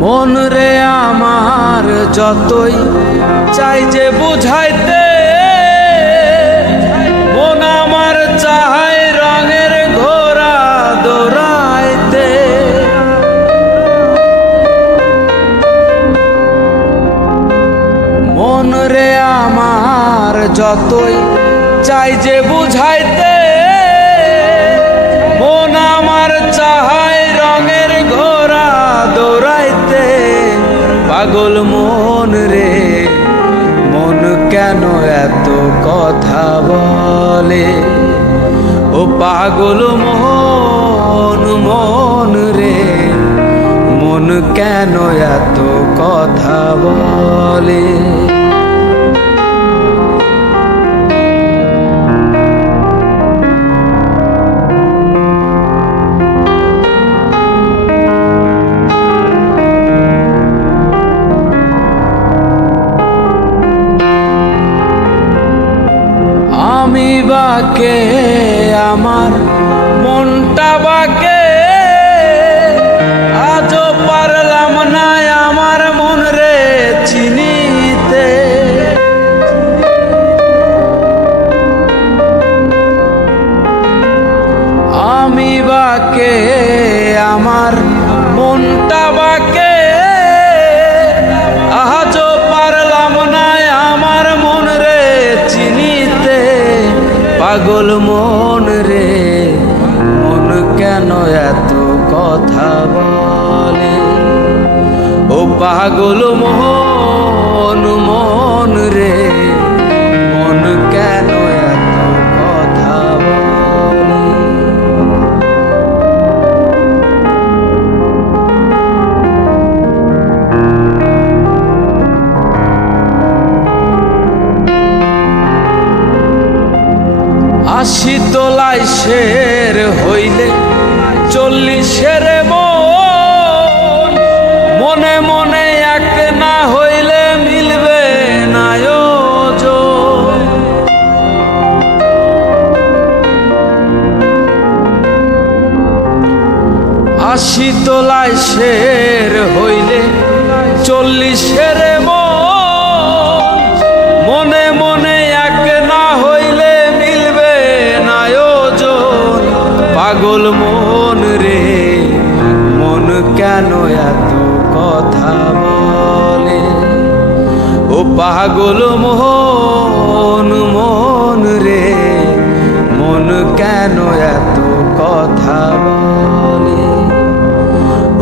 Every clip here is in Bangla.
মন রে আমার যতই চাই যে বুঝাইতে, মন আমার চায় রঙের ঘোড়া দৌড়াইতে। মন রে আমার যতই চাই যে বুঝাইতে, মন আমার চায় রঙের ঘোড়া দৌড়াইতে। পাগল মন রে মন কেন এত কথা বলে? ও পাগল মন মন রে মন কেন এত কথা বলে? আমি বাকে আমার মনটা বাকে, আজও পারলাম না আমার মন রে চিনিতে। আমি বাকে আমার মনটা বাকে, আজও পারলাম না আমার মন রে চিনিতে। পাগল মন রে মন কেন এত কথা বলে? ও পাগল মন মন রে মন কেন এত কথা বলে? আশি তোলায় শের হইলে 40-এর মন, মনে মনে এক না হইলে মিলবে না ওজন। আশি তোলায় শের হইলে 40-এর মন, মনে মনে এক না হইলে মিলবে না ওজন। পাগল মন রে মন কেন এত কথা বলে? ও পাগল মন মন রে মন কেন এত কথা বলে?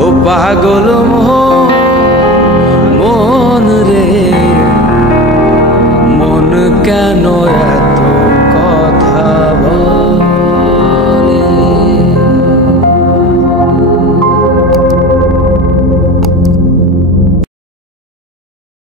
ও পাগল মন রে মন কেন